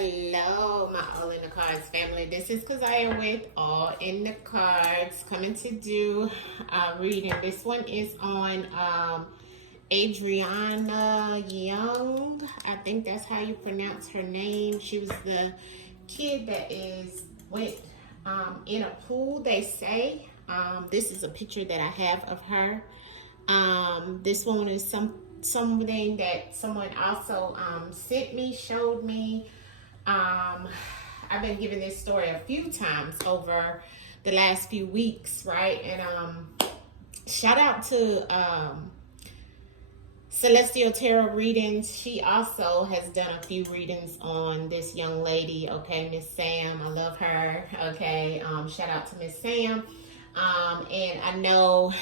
Hello, my All in the Cards family. This is Kazaya with All in the Cards, coming to do a reading. This one is on Adrianna Young. I think that's how you pronounce her name. She was the kid that went in a pool, they say. This is a picture that I have of her. This one is something that someone also sent me, showed me. I've been giving this story a few times over the last few weeks, right? And shout out to Celestial Tarot Readings. She also has done a few readings on this young lady, okay, Miss Sam. I love her, okay. Shout out to Miss Sam. And I know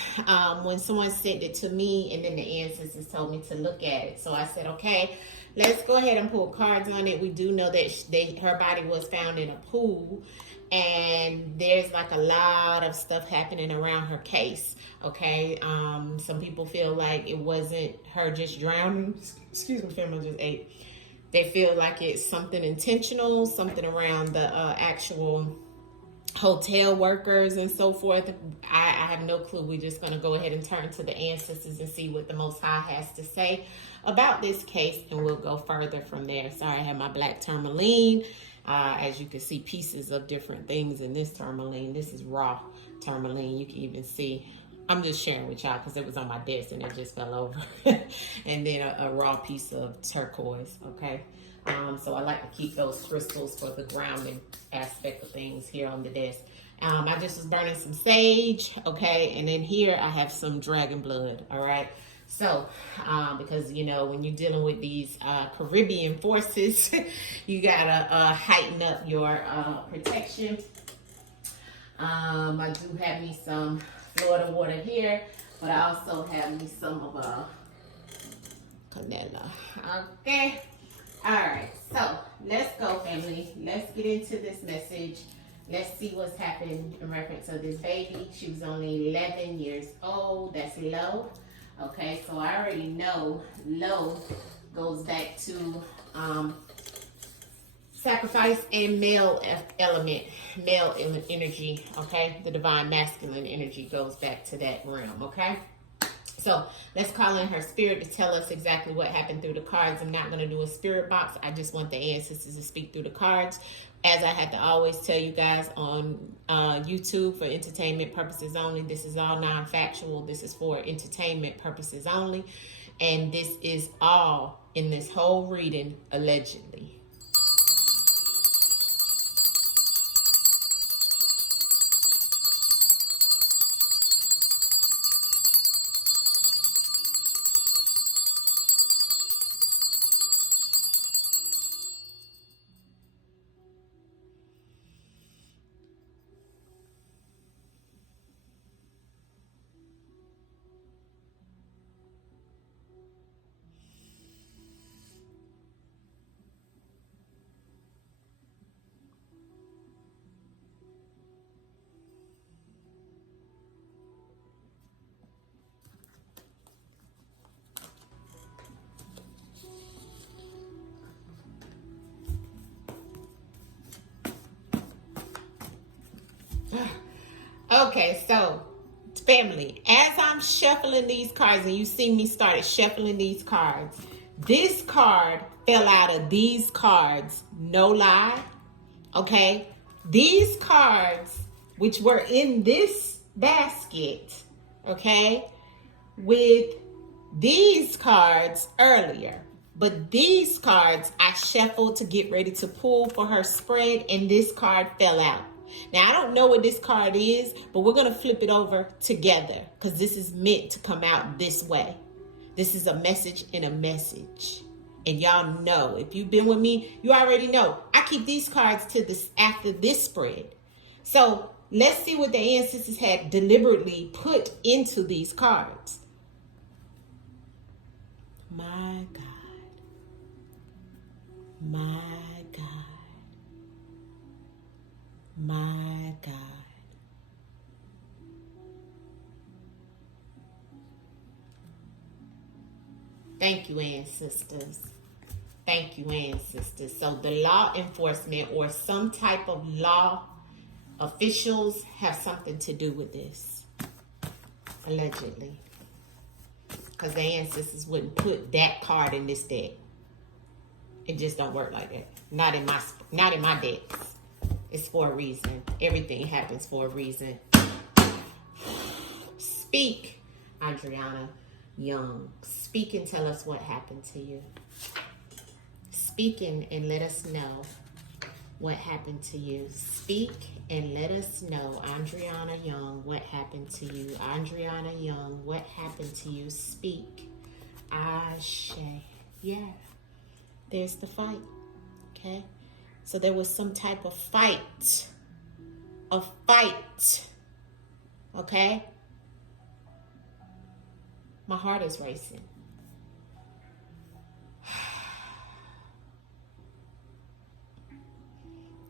when someone sent it to me and then the ancestors told me to look at it. So I said, okay, let's go ahead and pull cards on it. We do know that her body was found in a pool, and there's like a lot of stuff happening around her case, okay? Some people feel like it wasn't her just drowning. Excuse me, family, just ate. They feel like it's something intentional, something around the actual hotel workers and so forth. I have no clue. We're just going to go ahead and turn to the ancestors and see what the Most High has to say about this case, and we'll go further from there. Sorry, I have my black tourmaline. As you can see, pieces of different things in this tourmaline. This is raw tourmaline. You can even see, I'm just sharing with y'all because it was on my desk and it just fell over. And then a raw piece of turquoise, okay? So I like to keep those crystals for the grounding aspect of things here on the desk. I just was burning some sage, okay? And then here I have some dragon blood, all right? So, because, you know, when you're dealing with these Caribbean forces, you gotta heighten up your protection. I do have me some Florida water here, but I also have me some of Canela, okay? All right, so let's go, family. Let's get into this message. Let's see what's happened in reference to this baby. She was only 11 years old. That's low. Okay, so I already know low goes back to sacrifice and male element, male energy, okay? The divine masculine energy goes back to that realm, okay? So let's call in her spirit to tell us exactly what happened through the cards. I'm not going to do a spirit box. I just want the ancestors to speak through the cards. As I have to always tell you guys on YouTube, for entertainment purposes only. This is all non-factual. This is for entertainment purposes only. And this is all in this whole reading, allegedly. Okay, so family, as I'm shuffling these cards, and you see me started shuffling these cards, this card fell out of these cards, no lie, okay? These cards, which were in this basket, okay, with these cards earlier, but these cards I shuffled to get ready to pull for her spread, and this card fell out. Now, I don't know what this card is, but we're going to flip it over together because this is meant to come out this way. This is a message in a message. And y'all know, if you've been with me, you already know. I keep these cards to this after this spread. So let's see what the ancestors had deliberately put into these cards. My God. My God. My God. Thank you, ancestors. Thank Thank you, ancestors. So the law enforcement or some type of law officials have something to do with this, allegedly. Because the ancestors wouldn't put that card in this deck. It just don't work like that. Not in my decks. It's for a reason. Everything happens for a reason. Speak, Adrianna Young. Speak and tell us what happened to you. Speak and let us know what happened to you. Speak and let us know, Adrianna Young, what happened to you. Adrianna Young, what happened to you? Speak. Ashe. Yeah. There's the fight. Okay? So there was some type of fight. A fight. Okay? My heart is racing.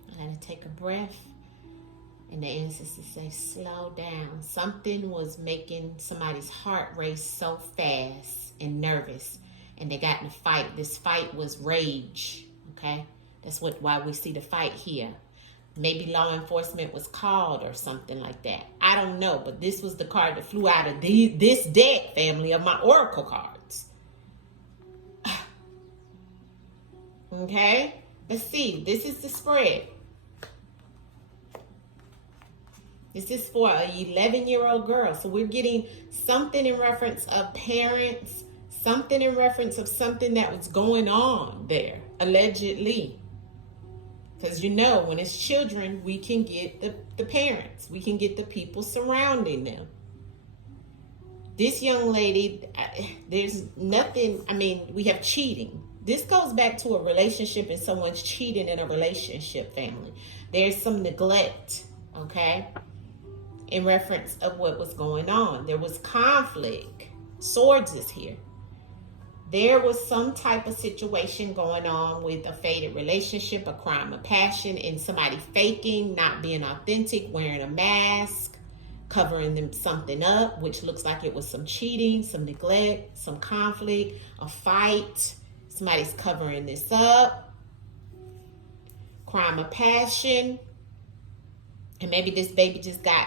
I gotta take a breath. And the ancestors say, slow down. Something was making somebody's heart race so fast and nervous. And they got in a fight. This fight was rage. Okay? That's why we see the fight here. Maybe law enforcement was called or something like that. I don't know. But this was the card that flew out of this deck, family, of my oracle cards. Okay? Let's see. This is the spread. This is for an 11-year-old girl. So we're getting something in reference of parents, something in reference of something that was going on there, allegedly. Because you know, when it's children, we can get the parents. We can get the people surrounding them. This young lady, there's nothing, we have cheating. This goes back to a relationship and someone's cheating in a relationship, family. There's some neglect, okay? In reference of what was going on. There was conflict. Swords is here. There was some type of situation going on with a faded relationship, a crime of passion, and somebody faking, not being authentic, wearing a mask, covering them something up, which looks like it was some cheating, some neglect, some conflict, a fight. Somebody's covering this up. Crime of passion. And maybe this baby just got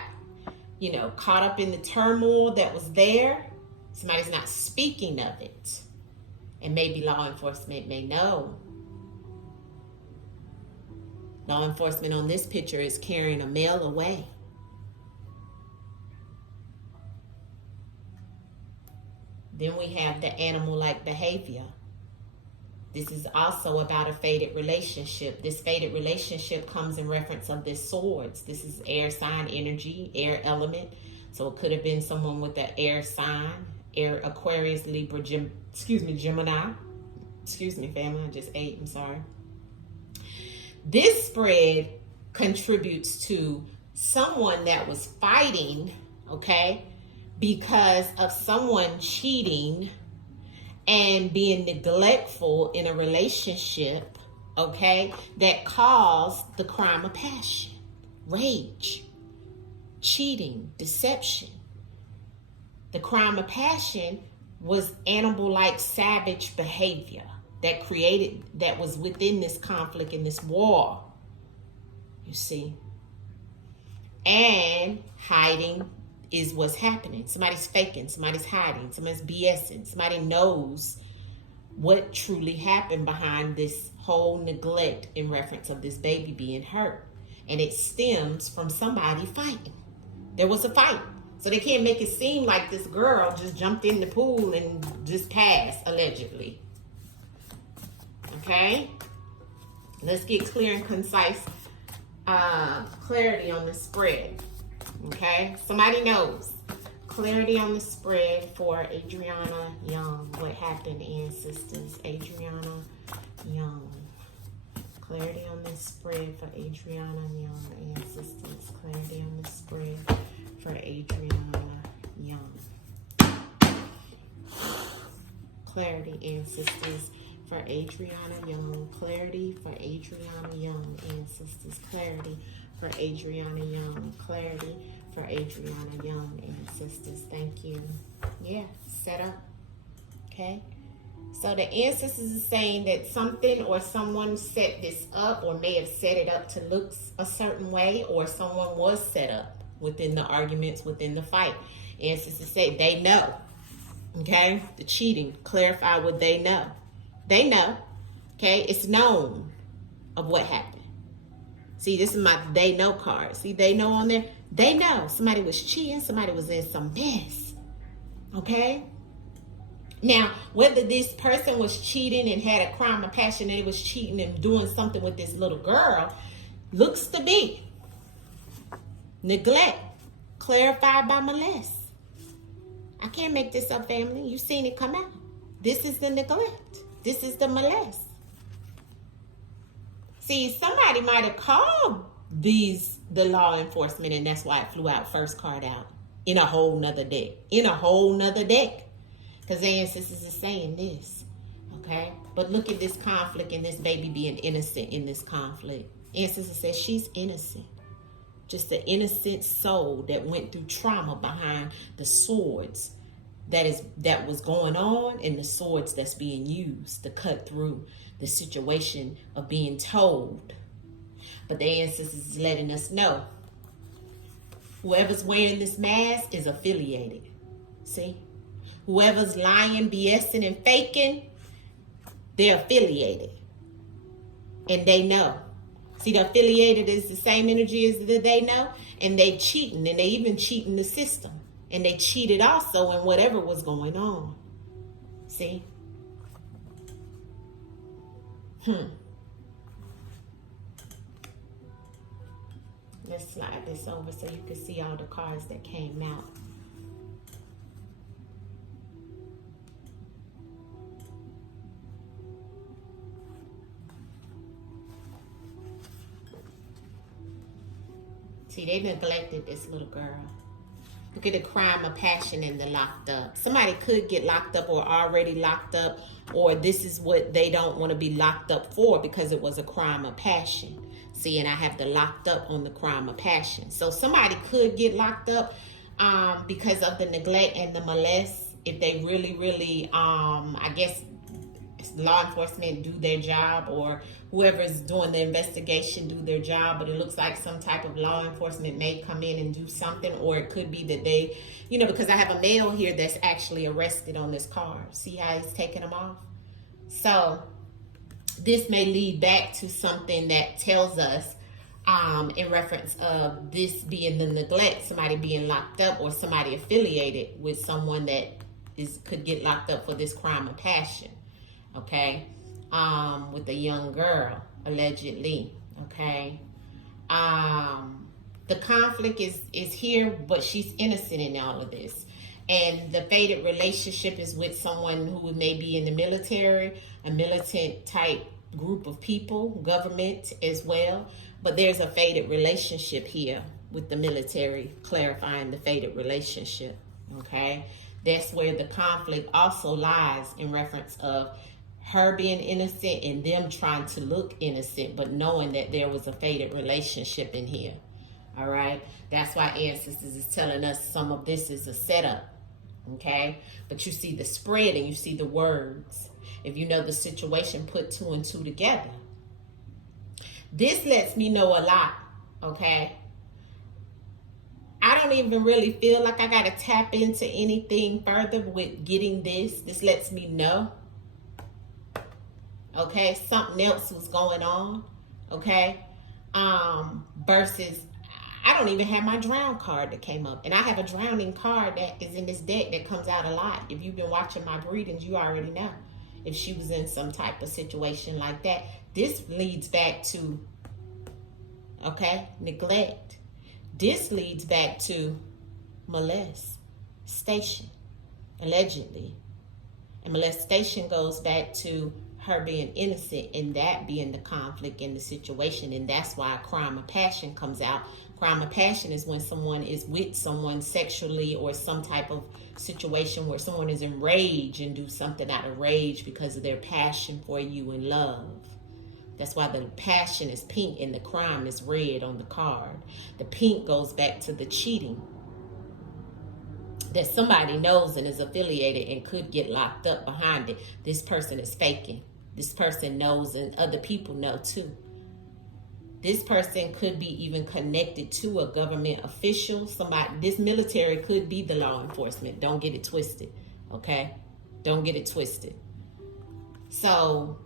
caught up in the turmoil that was there. Somebody's not speaking of it. And maybe law enforcement may know. Law enforcement on this picture is carrying a male away. Then we have the animal-like behavior. This is also about a faded relationship. This faded relationship comes in reference of this swords. This is air sign energy, air element. So it could have been someone with an air sign, air, Aquarius, Libra, Gemini. Excuse me, family, I just ate, I'm sorry. This spread contributes to someone that was fighting, okay, because of someone cheating and being neglectful in a relationship, okay, that caused the crime of passion, rage, cheating, deception. The crime of passion was animal-like savage behavior that was within this conflict and this war, you see. And hiding is what's happening. Somebody's faking, somebody's hiding, somebody's BSing. Somebody knows what truly happened behind this whole neglect in reference of this baby being hurt. And it stems from somebody fighting. There was a fight. So they can't make it seem like this girl just jumped in the pool and just passed, allegedly. Okay? Let's get clear and concise clarity on the spread. Okay? Somebody knows. Clarity on the spread for Adrianna Young. What happened, ancestors? Adrianna Young. Clarity on the spread for Adrianna Young, ancestors. Clarity on the spread for Adrianna Young. Clarity, ancestors, for Adrianna Young. Clarity for Adrianna Young, ancestors. Clarity for Adrianna Young. Clarity for Adrianna Young, ancestors. Thank you. Yeah, set up. Okay. So the ancestors is saying that something or someone set this up, or may have set it up to look a certain way, or someone was set up within the arguments, within the fight. Ancestors say they know. Okay, the cheating, clarify what they know. They know. Okay, it's known of what happened. See, this is my they know card. See, they know on there. They know somebody was cheating, somebody was in some mess. Okay. Now, whether this person was cheating and had a crime of passion, they was cheating and doing something with this little girl, looks to be neglect, clarified by molest. I can't make this up, family. You've seen it come out. This is the neglect. This is the molest. See, somebody might have called the law enforcement, and that's why it flew out first card out in a whole nother deck. In a whole nother deck. Because the ancestors are saying this. Okay? But look at this conflict and this baby being innocent in this conflict. Ancestors says she's innocent. Just an innocent soul that went through trauma behind the swords that was going on, and the swords that's being used to cut through the situation of being told. But the ancestors is letting us know whoever's wearing this mask is affiliated. See? Whoever's lying, BSing, and faking, they're affiliated. And they know. See, the affiliated is the same energy as the they know, and they cheating, and they even cheating the system. And they cheated also in whatever was going on. See? Let's slide this over so you can see all the cards that came out. See, they neglected this little girl. Look at the crime of passion and the locked up. Somebody could get locked up or already locked up, or this is what they don't want to be locked up for because it was a crime of passion. See, and I have the locked up on the crime of passion. So somebody could get locked up because of the neglect and the molest. If they really, I guess, law enforcement do their job, or whoever's doing the investigation do their job, but it looks like some type of law enforcement may come in and do something, or it could be that they, because I have a male here that's actually arrested on this card. See how he's taking them off? So this may lead back to something that tells us in reference of this being the neglect, somebody being locked up, or somebody affiliated with someone that could get locked up for this crime of passion. Okay, with a young girl, allegedly. Okay, the conflict is here, but she's innocent in all of this. And the fated relationship is with someone who may be in the military, a militant type group of people, government as well. But there's a fated relationship here with the military, clarifying the fated relationship. Okay, that's where the conflict also lies in reference of her being innocent and them trying to look innocent, but knowing that there was a fated relationship in here. All right. That's why ancestors is telling us some of this is a setup. Okay. But you see the spread and you see the words. If you know the situation, put 2 and 2 together. This lets me know a lot. Okay. I don't even really feel like I got to tap into anything further with getting this. This lets me know. Okay, something else was going on. Okay, versus I don't even have my drown card that came up, and I have a drowning card that is in this deck that comes out a lot. If you've been watching my readings, you already know if she was in some type of situation like that. This leads back to neglect. This leads back to molestation, allegedly, and molestation goes back to her being innocent, and that being the conflict in the situation. And that's why a crime of passion comes out. Crime of passion is when someone is with someone sexually, or some type of situation where someone is enraged and do something out of rage because of their passion for you and love. That's why the passion is pink and the crime is red on the card. The pink goes back to the cheating. that somebody knows and is affiliated and could get locked up behind it. This person is faking. This person knows, and other people know too. This person could be even connected to a government official. Somebody, this military could be the law enforcement. Don't get it twisted, okay? Don't get it twisted. So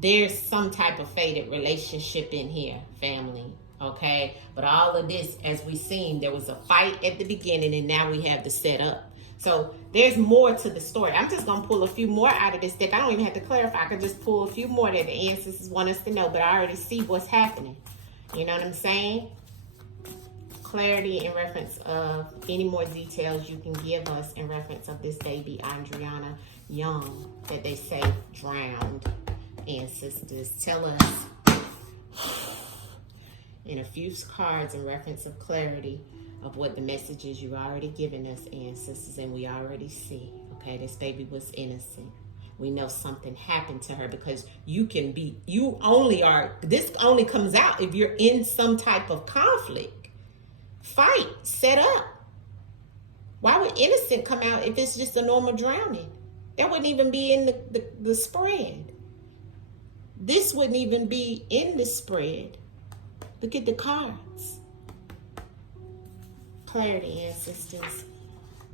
there's some type of fated relationship in here, family, okay? But all of this, as we seen, there was a fight at the beginning, and now we have the setup. So there's more to the story. I'm just going to pull a few more out of this deck. I don't even have to clarify. I can just pull a few more that the ancestors want us to know, but I already see what's happening. You know what I'm saying? Clarity in reference of any more details you can give us in reference of this baby, Adrianna Young, that they say drowned. Ancestors, tell us in a few cards in reference of clarity of what the messages you've already given us, ancestors, and we already see, okay, this baby was innocent. We know something happened to her, because this only comes out if you're in some type of conflict, fight, set up. Why would innocent come out if it's just a normal drowning? That wouldn't even be in the spread. This wouldn't even be in the spread. Look at the cards. Clarity, ancestors.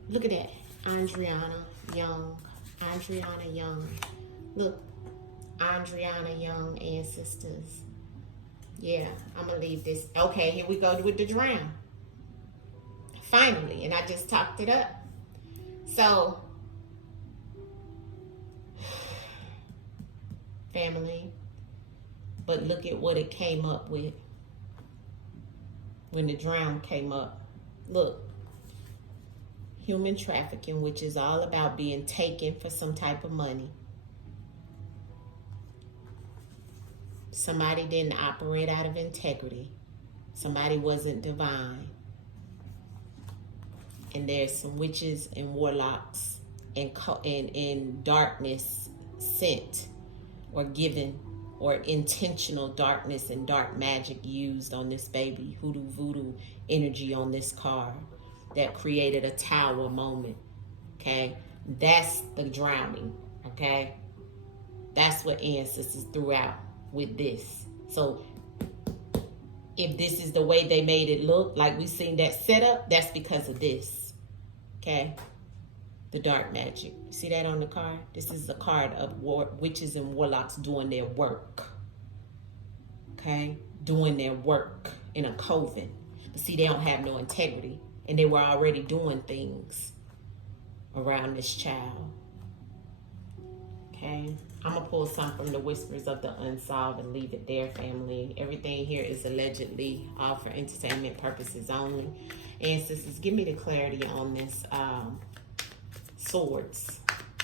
Look at that. Adrianna Young. Adrianna Young. Look. Adrianna Young, ancestors. Yeah, I'm going to leave this. Okay, here we go with the drown. Finally, and I just topped it up. So, family, but look at what it came up with when the drown came up. Look, human trafficking, which is all about being taken for some type of money. Somebody didn't operate out of integrity. Somebody wasn't divine. And there's some witches and warlocks and darkness sent or given, or intentional darkness and dark magic used on this baby, hoodoo voodoo energy on this card that created a tower moment, okay? That's the drowning, okay? That's what ancestors threw out with this. So if this is the way they made it look, like we seen that setup, that's because of this, okay? The dark magic. See that on the card? This is a card of witches and warlocks doing their work. Okay? Doing their work in a coven. But see, they don't have no integrity. And they were already doing things around this child. Okay? I'm going to pull some from the Whispers of the Unsolved and leave it there, family. Everything here is allegedly all for entertainment purposes only. Ancestors, give me the clarity on this swords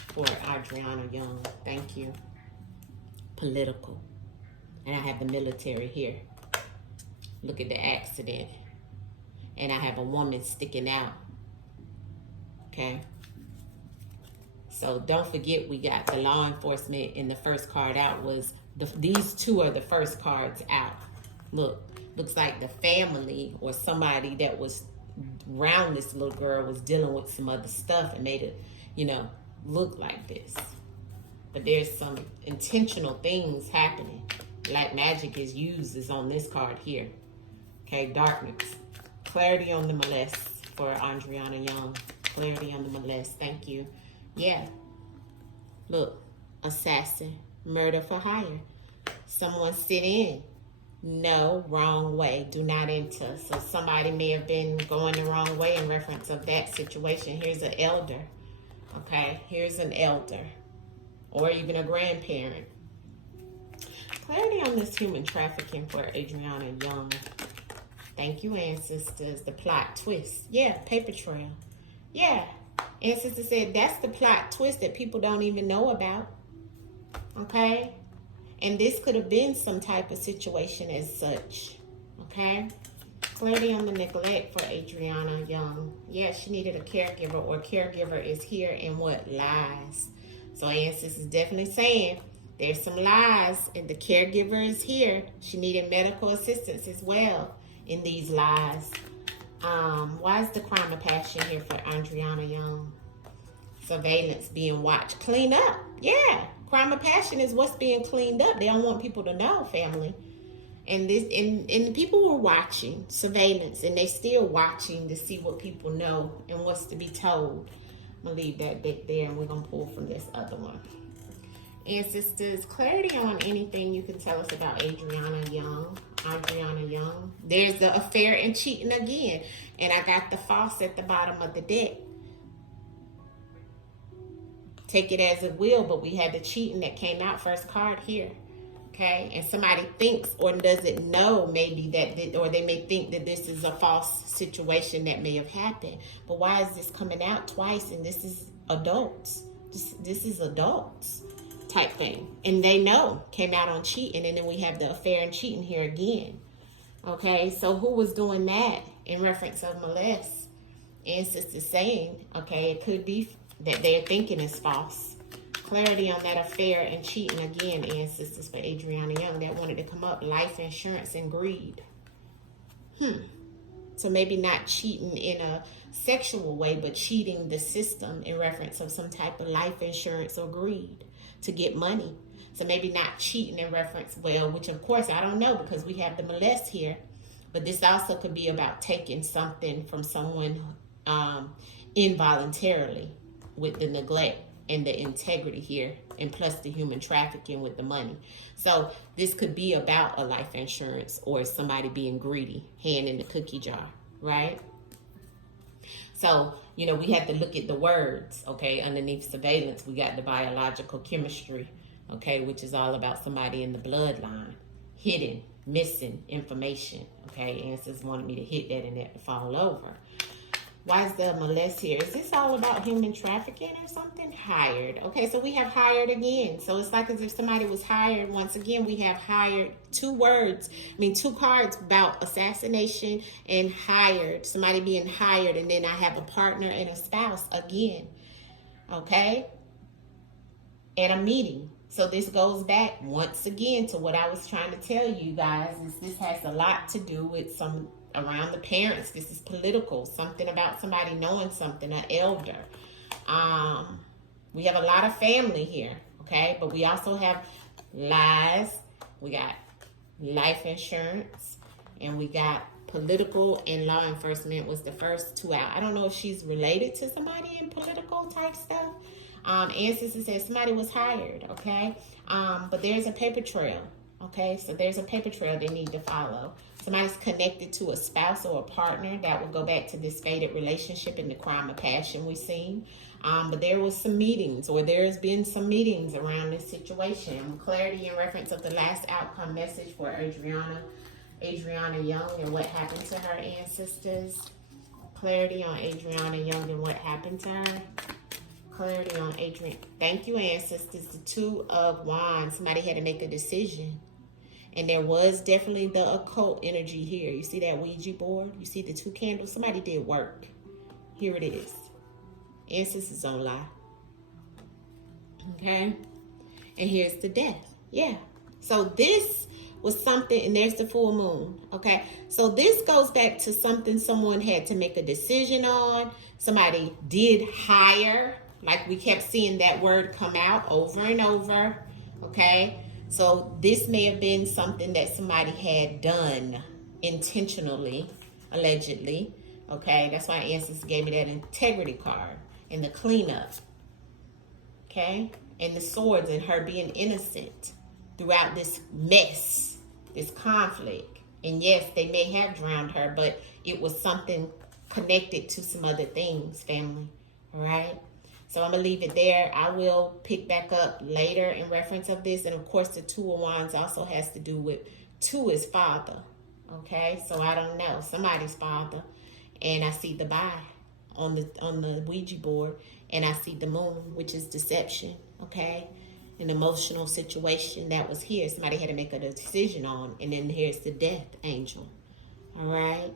for Adrianna Young. Thank you. Political. And I have the military here. Look at the accident. And I have a woman sticking out. Okay. So don't forget, we got the law enforcement, and the first card out was, these two are the first cards out. Look, looks like the family or somebody that was around this little girl was dealing with some other stuff and made it, look like this. But there's some intentional things happening. Black magic is on this card here. Okay, darkness. Clarity on the molest for Adrianna Young. Clarity on the molest. Thank you. Yeah. Look, assassin, murder for hire. Someone sit in. No, wrong way. Do not enter. So somebody may have been going the wrong way in reference of that situation. Here's an elder. Okay, here's an elder. Or even a grandparent. Clarity on this human trafficking for Adrianna Young. Thank you, ancestors. The plot twist. Yeah, paper trail. Yeah. Ancestor said that's the plot twist that people don't even know about. Okay? And this could have been some type of situation as such. Okay? Clarity on the neglect for Adrianna Young. Yeah, she needed a caregiver, or caregiver is here and what? Lies. So ancestors is definitely saying there's some lies, and the caregiver is here. She needed medical assistance as well in these lies. Why is the crime of passion here for Adrianna Young? Surveillance, being watched. Clean up. Yeah. Crime of passion is what's being cleaned up. They don't want people to know, family. And and people were watching, surveillance, and they still watching to see what people know and what's to be told. I'm gonna leave that bit there, and we're gonna pull from this other one. And sisters, clarity on anything you can tell us about Adrianna Young. Adrianna Young. There's the affair and cheating again. And I got the false at the bottom of the deck. Take it as it will, but we had the cheating that came out first card here. Okay, and somebody thinks or doesn't know maybe that, or they may think that this is a false situation that may have happened. But why is this coming out twice? And this is adults. This is adults type thing. And they know, came out on cheating, and then we have the affair and cheating here again. Okay, so who was doing that in reference of molest? And sister saying, okay, it could be that they're thinking is false. Clarity on that affair and cheating again, ancestors, for Adrianna Young. That wanted to come up. Life insurance and greed. So maybe not cheating in a sexual way, but cheating the system in reference of some type of life insurance or greed to get money. So maybe not cheating in reference, well, which of course I don't know because we have the molest here. But this also could be about taking something from someone involuntarily with the neglect and the integrity here, and plus the human trafficking with the money. So this could be about a life insurance or somebody being greedy, hand in the cookie jar, right? So, you know, we had to look at the words, okay? Underneath surveillance, we got the biological chemistry, okay, which is all about somebody in the bloodline, hidden, missing information, okay? Answers wanted me to hit that and that to fall over. Why is the molest here? Is this all about human trafficking or something? Hired. Okay, so we have hired again. So it's like as if somebody was hired. Once again, we have hired. Two cards about assassination and hired. Somebody being hired, and then I have a partner and a spouse again. Okay? And a meeting. So this goes back once again to what I was trying to tell you guys. Is this has a lot to do with some around the parents. This is political. Something about somebody knowing something, an elder. We have a lot of family here, okay? But we also have lies. We got life insurance. And we got political and law enforcement was the first two out. I don't know if she's related to somebody in political type stuff. Ancestor says somebody was hired, okay? But there's a paper trail, okay? So there's a paper trail they need to follow. Somebody's connected to a spouse or a partner. That would go back to this fated relationship and the crime of passion we've seen. But there was some meetings, or there's been some meetings around this situation. Clarity in reference of the last outcome message for Adrianna Young and what happened to her ancestors. Clarity on Adrianna Young and what happened to her. Clarity on Adrian. Thank you, ancestors. The Two of Wands. Somebody had to make a decision. And there was definitely the occult energy here. You see that Ouija board? You see the two candles? Somebody did work. Here it is. Ancestors don't lie. Okay? And here's the death. Yeah. So this was something, and there's the full moon. Okay? So this goes back to something someone had to make a decision on. Somebody did hire. Like we kept seeing that word come out over and over. Okay? So this may have been something that somebody had done intentionally, allegedly. Okay, that's why Ancestors gave me that integrity card and the cleanup. Okay, and the swords and her being innocent throughout this mess, this conflict. And yes, they may have drowned her, but it was something connected to some other things, family. All right. So I'm going to leave it there. I will pick back up later in reference of this. And of course, the Two of Wands also has to do with two is father. Okay, so I don't know. Somebody's father. And I see the bye on the Ouija board. And I see the moon, which is deception. Okay, an emotional situation that was here. Somebody had to make a decision on. And then here's the death angel. All right.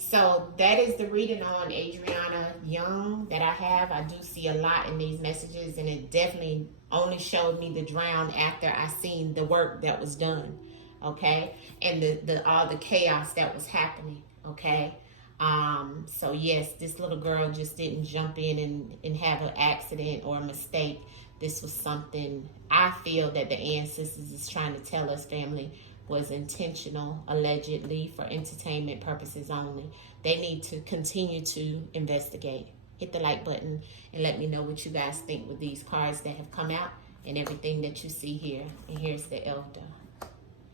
So that is the reading on Adrianna Young that I have. I do see a lot in these messages, and it definitely only showed me the drown after I seen the work that was done, okay? And the all the chaos that was happening, okay? So yes, this little girl just didn't jump in and have an accident or a mistake. This was something I feel that the ancestors is trying to tell us, family, was intentional, allegedly, for entertainment purposes only. They need to continue to investigate. Hit the like button and let me know what you guys think with these cards that have come out and everything that you see here. And here's the elder.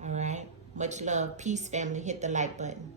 All right. Much love. Peace, family. Hit the like button.